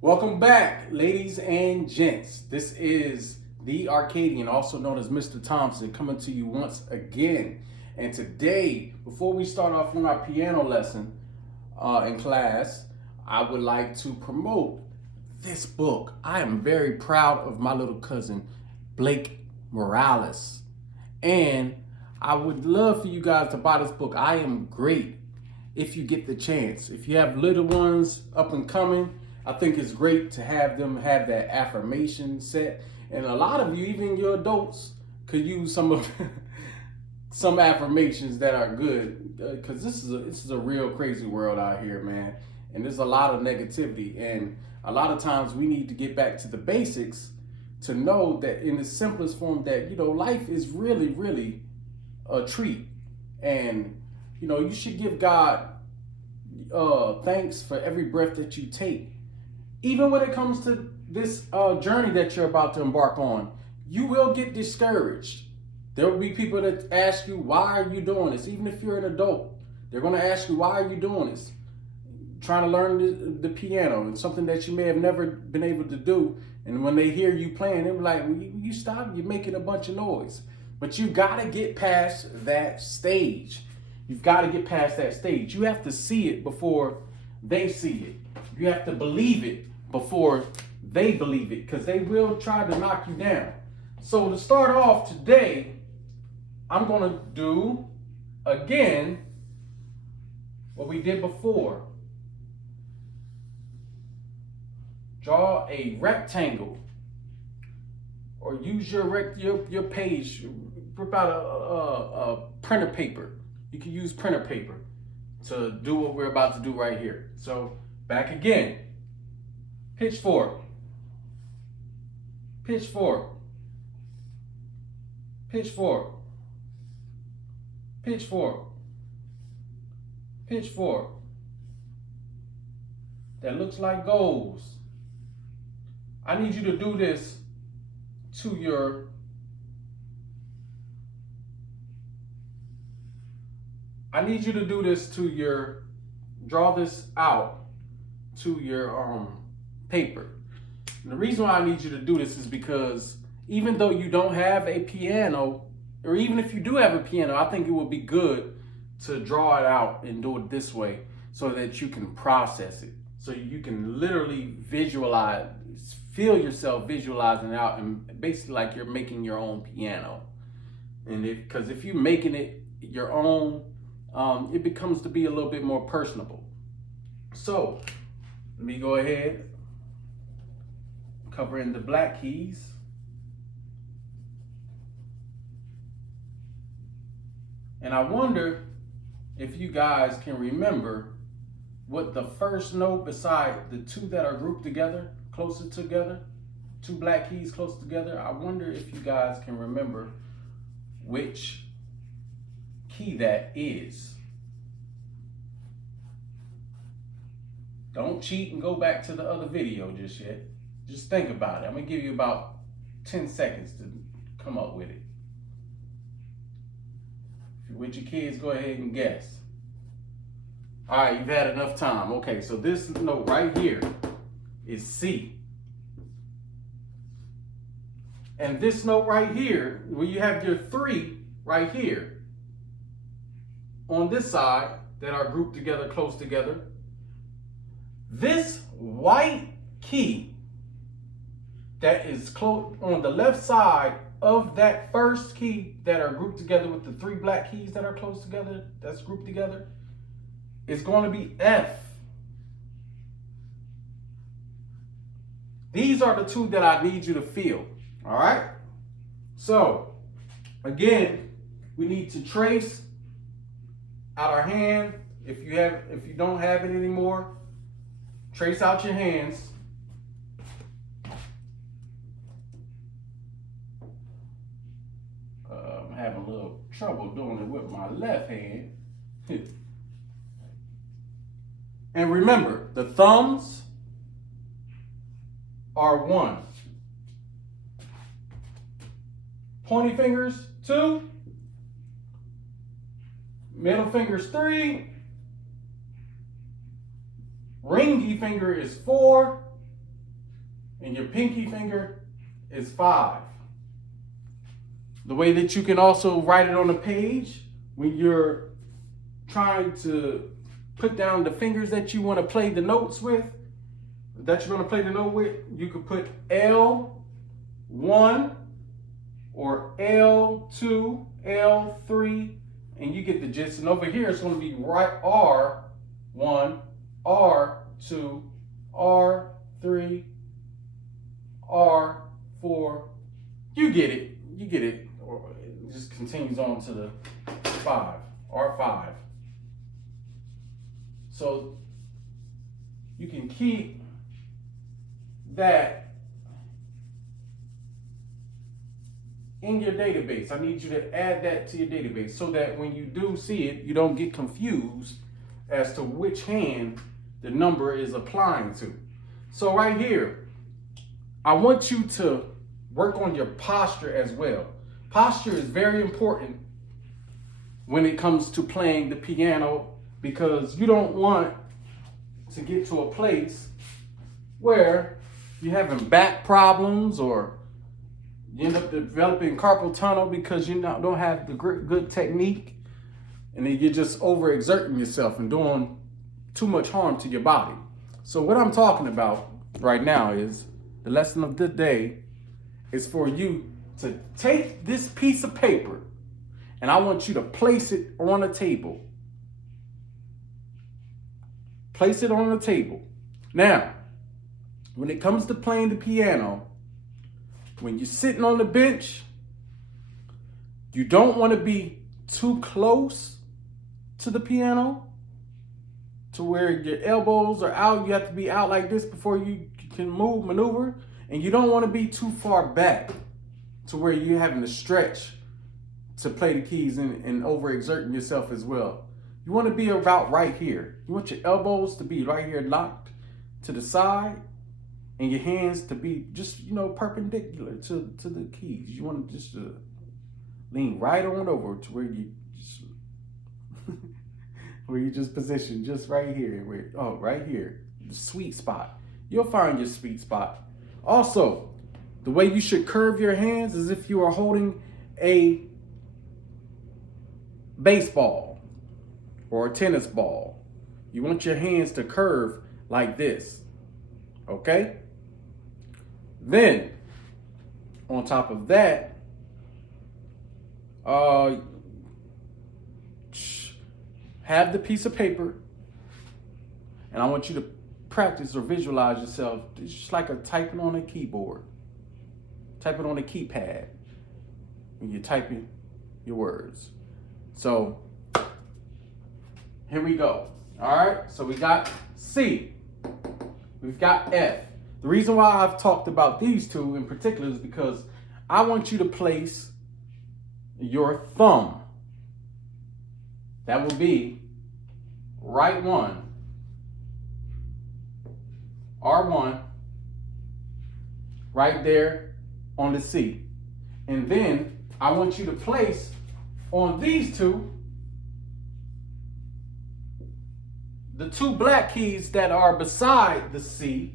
Welcome back, ladies and gents. This is the Arcadian, also known as Mr. Thompson, coming to you once again. And today, before we start off on our piano lesson in class, I would like to promote this book. I am very proud of my little cousin, Blayke Morales. And I would love for you guys to buy this book. I am great if you get the chance. If you have little ones up and coming, I think it's great to have them have that affirmation set. And a lot of you, even your adults, could use some of some affirmations that are good, because this is a real crazy world out here, man. And there's a lot of negativity, and a lot of times we need to get back to the basics to know that in the simplest form that life is really a treat, and you should give God thanks for every breath that you take. Even when it comes to this journey that you're about to embark on, you will get discouraged. There will be people that ask you, why are you doing this? Even if you're an adult, they're going to ask you, why are you doing this? Trying to learn the piano, and something that you may have never been able to do. And when they hear you playing, they're like, well, you stop, you're making a bunch of noise. But you got to get past that stage. You've got to get past that stage. You have to see it before they see it. You have to believe it before they believe it, because they will try to knock you down. So to start off today, I'm going to do again what we did before. Draw a rectangle, or use your page. Rip out a printer paper. You can use printer paper to do what we're about to do right here. So back again. Pitchfork. Pitchfork. Pitchfork. Pitchfork. Pitchfork. That looks like goals. I need you to do this to your draw this out to your paper. And the reason why I need you to do this is because even though you don't have a piano, or even if you do have a piano, I think it would be good to draw it out and do it this way so that you can process it. So you can literally visualize, feel yourself visualizing it out, and basically like you're making your own piano. And because if you're making it your own, it becomes to be a little bit more personable. So let me go ahead, cover in the black keys. And I wonder if you guys can remember what the first note beside the two that are grouped together, closer together, two black keys close together. I wonder if you guys can remember which key that is. Don't cheat and go back to the other video just yet. Just think about it. I'm gonna give you about 10 seconds to come up with it. If you're with your kids, go ahead and guess. All right, you've had enough time. Okay, so this note right here is C. And this note right here, where you have your three right here on this side that are grouped together, close together, this white key that is close on the left side of that first key that are grouped together with the three black keys that are close together, that's grouped together, is going to be F. These are the two that I need you to feel. All right? So, again, we need to trace out our hand. If you don't have it anymore, trace out your hands. I'm having a little trouble doing it with my left hand. And remember, the thumbs are 1. Pointy fingers, 2. Middle fingers, 3. Ringy finger is 4. and your pinky finger is 5. The way that you can also write it on a page when you're trying to put down the fingers that you want to play the notes with, you could put L1 or L2, L3, and you get the gist. And over here it's going to be right R1, R2, R3, R4. You get it. Or it just continues on to the 5, R5. So you can keep that in your database. I need you to add that to your database so that when you do see it, you don't get confused as to which hand the number is applying to. So right here, I want you to work on your posture as well. Posture is very important when it comes to playing the piano, because you don't want to get to a place where you're having back problems or you end up developing carpal tunnel because you don't have the good technique, and then you're just overexerting yourself and doing too much harm to your body. So what I'm talking about right now is the lesson of the day is for you to take this piece of paper and I want you to place it on a table. Place it on the table. Now, when it comes to playing the piano, when you're sitting on the bench, you don't want to be too close to the piano to where your elbows are out. You have to be out like this before you can maneuver. And you don't want to be too far back to where you're having to stretch to play the keys and overexerting yourself as well. You want to be about right here. You want your elbows to be right here locked to the side and your hands to be just, perpendicular to the keys. You want to just lean right on over to where you just where you just position just right here. Right here, the sweet spot. You'll find your sweet spot. Also, the way you should curve your hands is if you are holding a baseball or a tennis ball. You want your hands to curve like this, okay? Then, on top of that, have the piece of paper, and I want you to practice or visualize yourself. It's just like typing on a keyboard. Type it on a keypad when you're typing your words. So, here we go. All right, so we got C. We've got F. The reason why I've talked about these two in particular is because I want you to place your thumb. That will be right 1, R1, right there on the C. And then I want you to place on these two, the two black keys that are beside the C,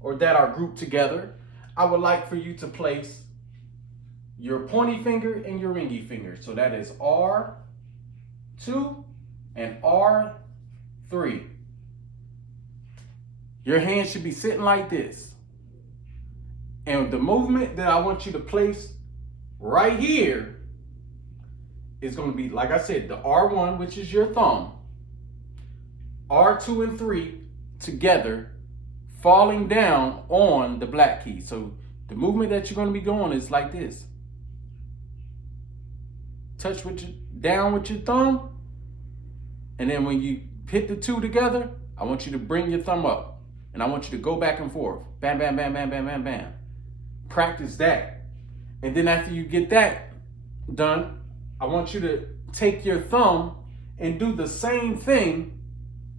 or that are grouped together. I would like for you to place your pointy finger and your ringy finger. So that is R2 and R3. Your hand should be sitting like this. And the movement that I want you to place right here is going to be, like I said, the R1, which is your thumb, R2 and 3 together, falling down on the black key. So the movement that you're going to be going is like this. Touch down with your thumb, and then when you hit the two together, I want you to bring your thumb up, and I want you to go back and forth. Bam, bam, bam, bam, bam, bam, bam. Practice that. And then after you get that done, I want you to take your thumb and do the same thing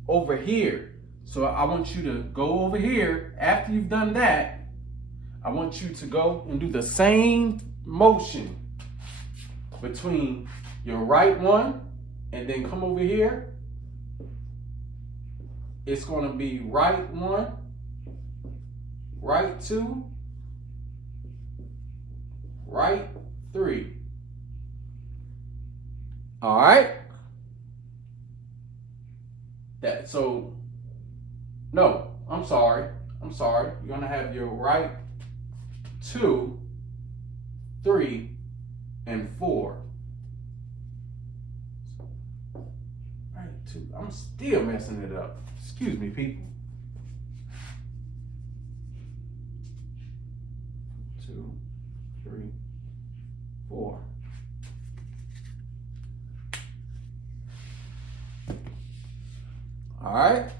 over here. So I want you to go over here. After you've done that, I want you to go and do the same motion between your right one and then come over here. It's going to be right one, right 2, right 3. All right? No, I'm sorry. You're gonna have your right 2, 3, and 4. Right 2. I'm still messing it up. Excuse me, people. 2, 3, 4. All right.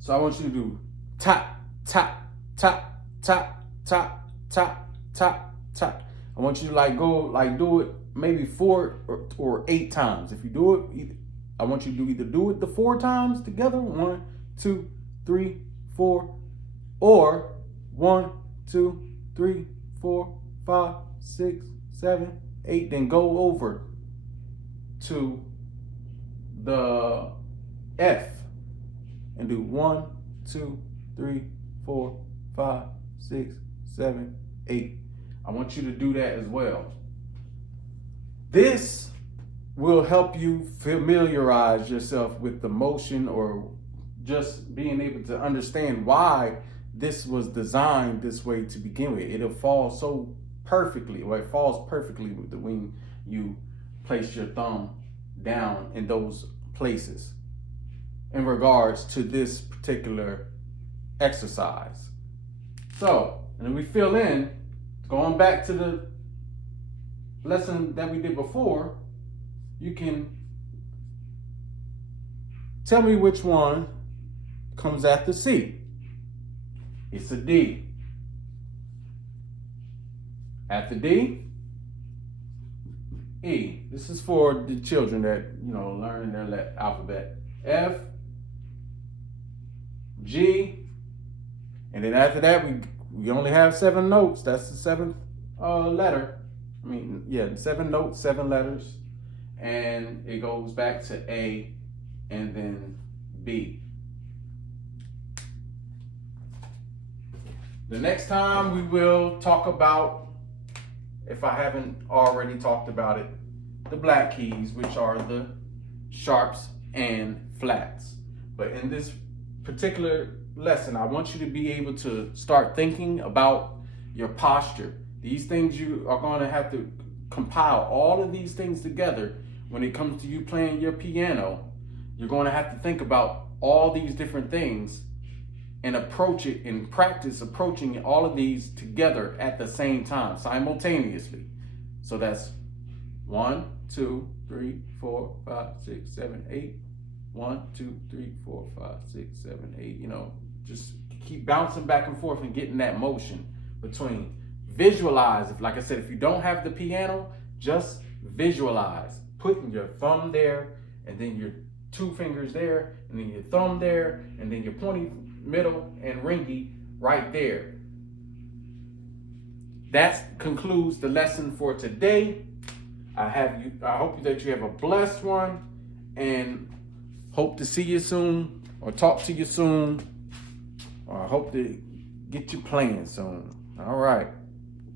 So I want you to do top, top, top, top, top, top, top, top. I want you to do it maybe 4 or 8 times. If you do it, I want you to either do it the 4 times together, 1, 2, 3, 4, or 1, 2, 3, 4, 5, 6, 7, 8. Then go over to the F and do 1, 2, 3, 4, 5, 6, 7, 8. I want you to do that as well. This will help you familiarize yourself with the motion, or just being able to understand why this was designed this way to begin with. It'll fall so perfectly, or it falls perfectly when you place your thumb down in those places in regards to this particular exercise. So, and then we fill in, going back to the lesson that we did before, you can tell me which one comes after C. It's a D. After D, E. This is for the children that, learning their alphabet. F, G, and then after that, we only have 7 notes. That's the 7th letter. 7 notes, 7 letters. And it goes back to A and then B. The next time we will talk about, if I haven't already talked about it, the black keys, which are the sharps and flats. But in this particular lesson, I want you to be able to start thinking about your posture. These things, you are going to have to compile all of these things together. When it comes to you playing your piano, you're going to have to think about all these different things and approach it and practice approaching all of these together at the same time, simultaneously. So that's 1, 2, 3, 4, 5, 6, 7, 8. 1, 2, 3, 4, 5, 6, 7, 8. Just keep bouncing back and forth and getting that motion between. Visualize. Like I said, if you don't have the piano, just visualize. Putting your thumb there, and then your 2 fingers there, and then your thumb there, and then your pointy, middle, and ringy right there. That concludes the lesson for today. I hope that you have a blessed one, and hope to see you soon, or talk to you soon, or I hope to get you playing soon. All right.